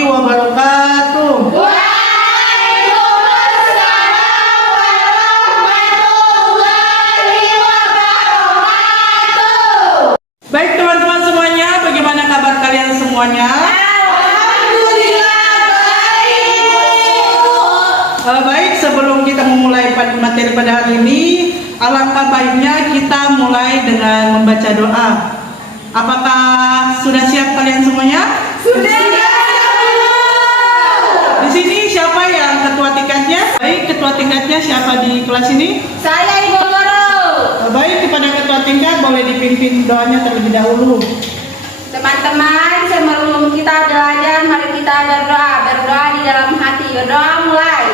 warahmatullahi wabarakatuh. Waalaikumsalam warahmatullahi wabarakatuh. Baik teman-teman semuanya, bagaimana kabar kalian semuanya? Alhamdulillah baik. Baik, sebelum kita memulai materi pada hari ini, alangkah baiknya kita mulai dengan membaca doa. Apakah sudah siap kalian semuanya? Sudah. Di sini siapa yang ketua tingkatnya? Baik, ketua tingkatnya siapa di kelas ini? Saya Ibu Guru. Baik, kepada ketua tingkat boleh dipimpin doanya terlebih dahulu. Teman-teman, sebelum kita belajar, mari kita berdoa. Berdoa di dalam hati. Berdoa mulai.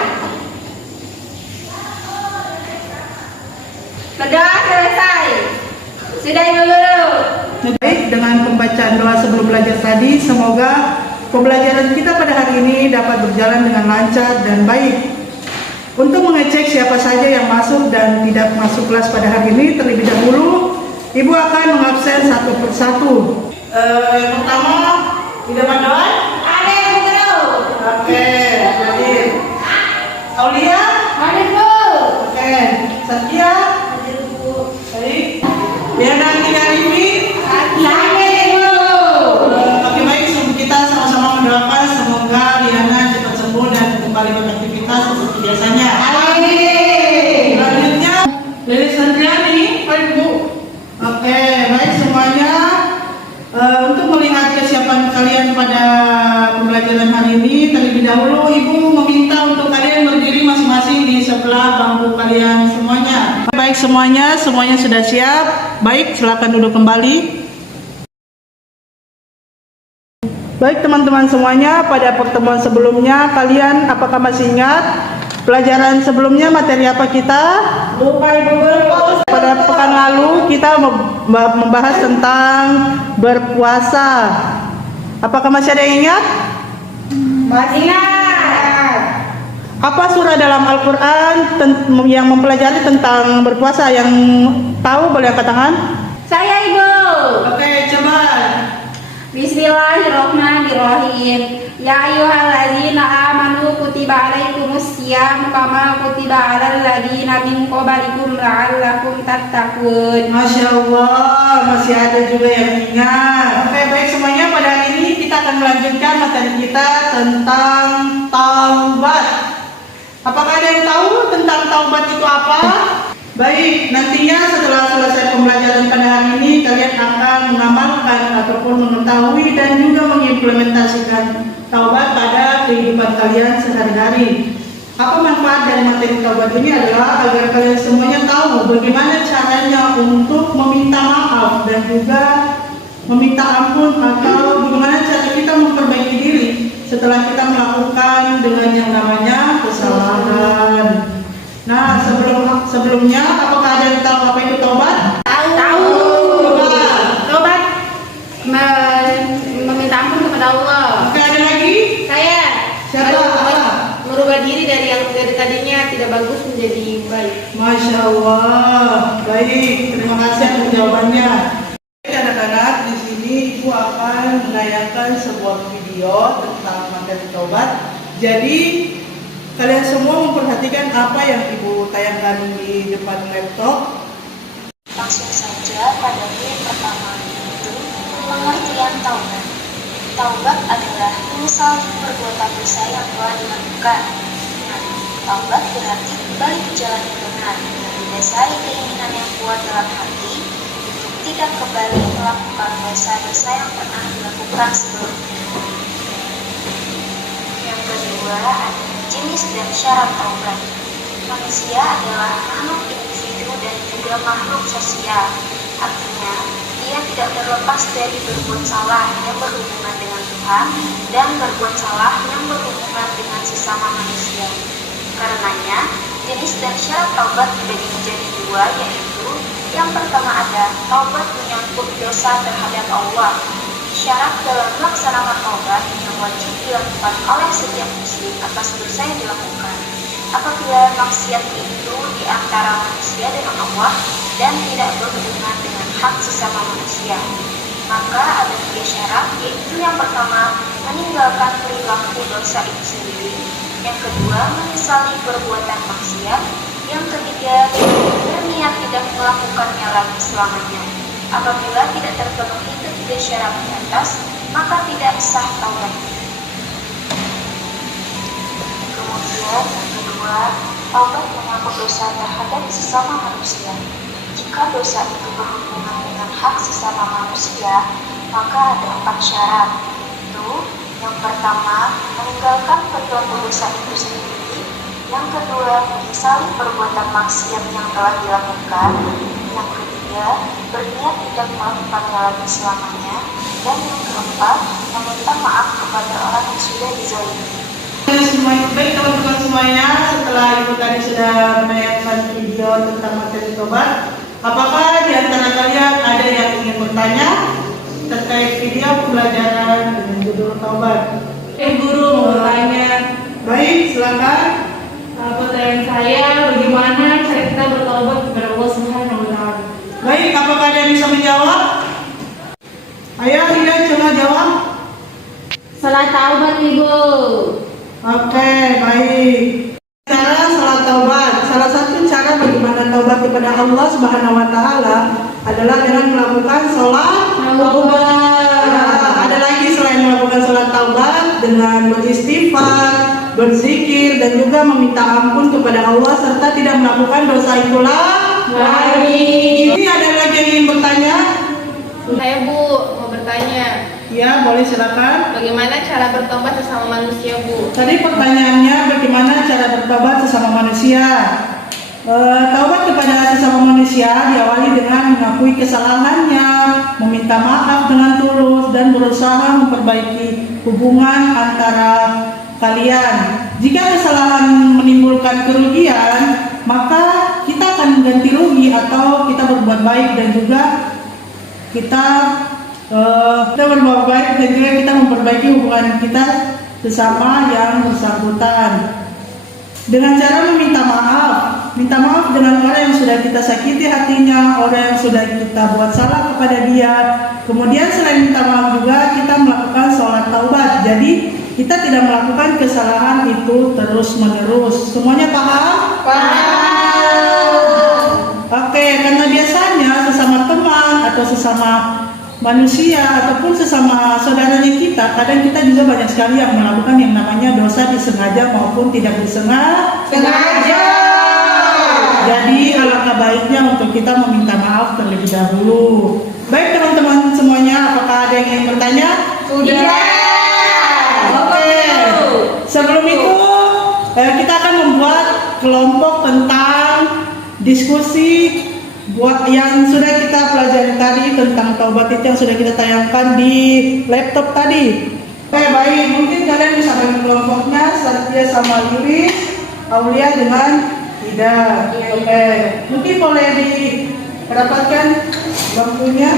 Berdoa selesai. Sudah Ibu Guru. Baik, dengan pembacaan doa sebelum belajar tadi, semoga pembelajaran kita pada hari ini dapat berjalan dengan lancar dan baik. Untuk mengecek siapa saja yang masuk dan tidak masuk kelas pada hari ini, terlebih dahulu Ibu akan mengabsen satu persatu. Yang pertama, di depan doa. Ada Ibu Guru. Oke, hadir. Aulia. Ada Bu. Oke, Satya. Ada Bu. Baik. Diana Tina Rivi. Saya Ibu. Oke, baik, kita sama-sama mendoakan semoga Liana cepat sembuh dan kembali beraktivitas seperti biasanya. Amin. Selanjutnya, Lilis Sandriani. Baik, Bu. Oke, baik semuanya. Untuk melihat kesiapan kalian pada pembelajaran hari ini, terlebih dahulu Ibu meminta untuk kalian berdiri masing-masing di sebelah bangku kalian semuanya. Baik semuanya sudah siap. Baik, silakan duduk kembali. Baik teman-teman semuanya, pada pertemuan sebelumnya kalian apakah masih ingat pelajaran sebelumnya materi apa kita? Lupa Ibu Guru. Pada pekan lalu kita membahas tentang berpuasa. Apakah masih ada yang ingat? Masih ingat. Apa surah dalam Al-Quran yang mempelajari tentang berpuasa? Yang tahu boleh angkat tangan? Saya Ibu. Oke, coba. Bismillahirrahmanirrahim. Ya ayyuhalladzina amanu kutiba alaikumussyam kama kutiba alal ladzina min qablikum la'allakum tattaqun. Masya Allah, masih ada juga yang ingat. Oke, baik semuanya, pada hari ini kita akan melanjutkan materi kita tentang taubat. Apakah ada yang tahu tentang taubat itu apa? Baik, nantinya setelah selesai pembelajaran pada hari ini, kalian akan mengamalkan ataupun mengetahui dan juga mengimplementasikan taubat pada kehidupan kalian sehari-hari. Apa manfaat dari materi taubat ini adalah agar kalian semuanya tahu bagaimana caranya untuk meminta maaf dan juga meminta ampun, atau bagaimana cara kita memperbaiki diri setelah kita melakukan dengan yang namanya kesalahan. Nah, sebelumnya apakah ada yang tahu apa itu taubat? Tahu. Coba. Tobat meminta ampun kepada Allah. Oke, ada lagi? Saya Siapa? merubah diri dari yang dari tadinya tidak bagus menjadi baik. Masya Allah. Baik, terima kasih atas jawabannya. Baik, anak-anak, di sini Ibu akan menayangkan sebuah video tentang materi taubat. Jadi kalian semua memperhatikan apa yang Ibu tayangkan di depan laptop. Langsung saja pada poin pertama, yaitu pengertian taubat. Taubat adalah menyesali perbuatan dosa yang telah dilakukan. Nah, taubat berarti kembali ke jalan yang benar dengan didasari keinginan yang kuat dalam hati untuk tidak kembali melakukan dosa-dosa yang pernah dilakukan sebelumnya. Yang kedua adalah jenis dan syarat taubat. Manusia adalah makhluk individu dan juga makhluk sosial. Artinya, dia tidak terlepas dari berbuat salah yang berhubungan dengan Tuhan dan berbuat salah yang berhubungan dengan sesama manusia. Karenanya, jenis dan syarat taubat dibagi menjadi dua, yaitu yang pertama ada taubat menyangkut dosa terhadap Allah. Syarat dalam melaksanakan taubat yang wajib dilakukan oleh setiap muslim atas dosa yang dilakukan. Apabila maksiat itu di antara manusia dengan Allah dan tidak berhubungan dengan hak sesama manusia. Maka ada 3 syarat, yaitu yang pertama, meninggalkan perilaku dosa itu sendiri. Yang kedua, menyesali perbuatan maksiat. Yang ketiga, berniat tidak melakukannya lagi selamanya. Apabila tidak terpenuhi ketiga syarat di atas, maka tidak sah taubat. Kemudian yang kedua, taubat mengaku dosa terhadap sesama manusia. Jika dosa itu berhubungan dengan hak sesama manusia, maka ada 4 syarat. Itu yang pertama, meninggalkan perilaku dosa itu sendiri. Yang kedua, menyesali perbuatan maksiat yang telah dilakukan. Yang ketiga, berniat tidak melakukannya lagi selamanya. Dan yang keempat, meminta maaf kepada orang yang sudah dizalimi. Baik teman-teman semuanya, setelah Ibu tadi sudah menayangkan video tentang materi tobat, apakah di antara kalian ada yang ingin bertanya terkait video pembelajaran dengan judul tobat? Guru mau bertanya. Baik, silakan. Pertanyaan saya, bagaimana cara kita bertobat kepada Allah Subhanahu wa Ta'ala? Baik, apakah ada yang bisa menjawab? Ayo, Ida, coba jawab. Salat taubat, Ibu. Oke, baik. Cara salat taubat. Salah satu cara bagaimana taubat kepada Allah Subhanahu wa Ta'ala adalah dengan melakukan sholat taubat. Ada lagi selain melakukan sholat taubat, dengan beristighfar, berzikir, dan juga meminta ampun kepada Allah serta tidak melakukan dosa itulah lagi. Ini ada lagi yang ingin bertanya? Saya Bu, mau bertanya, Ya, boleh silakan. bagaimana cara bertobat sesama manusia Bu? Tadi pertanyaannya bagaimana cara bertobat sesama manusia. Taubat kepada sesama manusia diawali dengan mengakui kesalahannya, meminta maaf dengan tulus, dan berusaha memperbaiki hubungan antara kalian. Jika kesalahan menimbulkan kerugian, maka kita akan ganti rugi atau kita berbuat baik dan juga kita berbuat baik dan juga kita memperbaiki hubungan kita sesama yang bersangkutan dengan cara meminta maaf. Minta maaf dengan orang yang sudah kita sakiti hatinya, orang yang sudah kita buat salah kepada dia. Kemudian selain minta maaf juga kita melakukan sholat taubat. Jadi kita tidak melakukan kesalahan itu terus menerus. Semuanya paham? Paham. Oke, karena biasanya sesama teman atau sesama manusia ataupun sesama saudaranya kita, kadang kita juga banyak sekali yang melakukan yang namanya dosa disengaja maupun tidak disengaja. Jadi alangkah baiknya untuk kita meminta maaf terlebih dahulu. Baik teman-teman semuanya, apakah ada yang ingin bertanya? Sudah. Oke. Sebelum itu kita akan membuat kelompok tentang diskusi buat yang sudah kita pelajari tadi tentang taubat itu yang sudah kita tayangkan di laptop tadi. Oke, baik, mungkin kalian bisa bagi kelompoknya Satya sama Iris, Aulia dengan Ida. Oke, mungkin boleh didapatkan bangkunya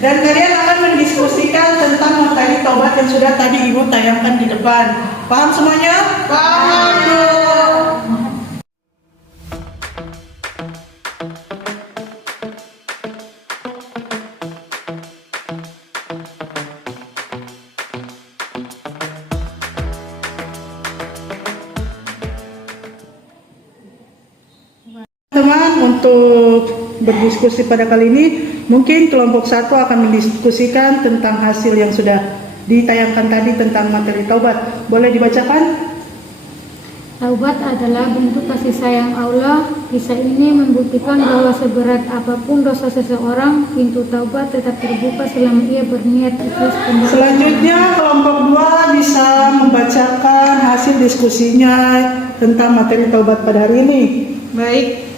dan kalian akan mendiskusikan tentang materi taubat yang sudah tadi Ibu tayangkan di depan. Paham semuanya? Paham. Teman, untuk berdiskusi pada kali ini, mungkin kelompok 1 akan mendiskusikan tentang hasil yang sudah ditayangkan tadi tentang materi taubat. Boleh dibacakan? Taubat adalah bentuk kasih sayang Allah. Kisah ini membuktikan bahwa seberat apapun dosa seseorang, pintu taubat tetap terbuka selama ia berniat ikhlas. Selanjutnya kelompok 2 bisa membacakan hasil diskusinya tentang materi taubat pada hari ini. Baik.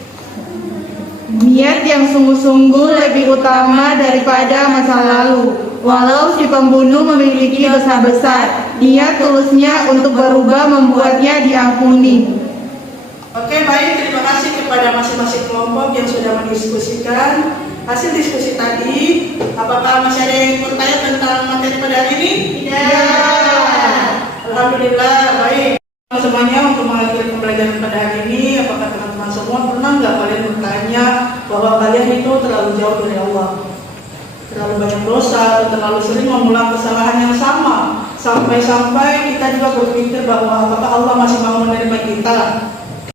Niat yang sungguh-sungguh lebih utama daripada masa lalu. Walau si pembunuh memiliki dosa besar, niat tulusnya untuk berubah membuatnya diampuni. Oke, baik, terima kasih kepada masing-masing kelompok yang sudah mendiskusikan hasil diskusi tadi. Apakah masih ada yang bertanya tentang materi pada hari ini? Tidak. Alhamdulillah, baik. Semuanya untuk mengakhiri pembelajaran pada hari ini, apakah teman-teman semua pernah nggak kalian bertanya bahwa kalian itu terlalu jauh dari Allah? terlalu banyak dosa atau terlalu sering mengulang kesalahan yang sama, sampai-sampai kita juga berpikir bahwa apakah Allah masih mau menerima kita.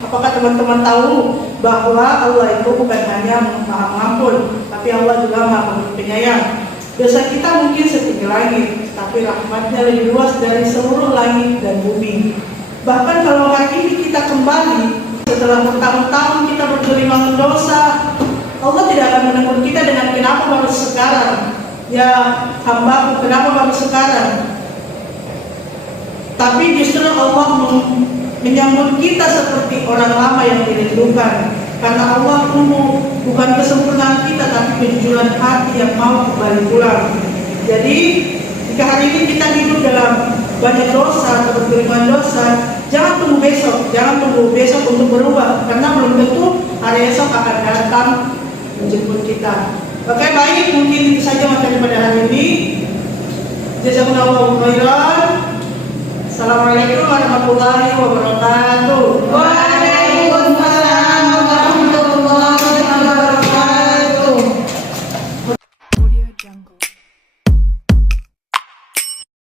Apakah teman-teman tahu bahwa Allah itu bukan hanya Maha Pengampun, tapi Allah juga Maha Penyayang. Dosa kita mungkin setinggi langit, tapi rahmatnya lebih luas dari seluruh langit dan bumi. Bahkan kalau hari ini kita kembali, setelah bertahun-tahun kita bergelimang dosa, Allah tidak akan menegur kita dengan kenapa baru sekarang. Ya hambaku, kenapa baru sekarang? Tapi justru Allah menyambut kita seperti orang lama yang dirindukan. Karena Allah tunggu bukan kesempurnaan kita, tapi kejujuran hati yang mau kembali pulang. Jadi jika hari ini kita hidup dalam banyak dosa atau bergelimang dosa, jangan tunggu besok untuk berubah, karena belum tentu hari esok akan datang menjemput kita. Oke, baik, mungkin itu saja materi pada hari ini. Jazakumullahu khairan. Assalamualaikum warahmatullahi wabarakatuh.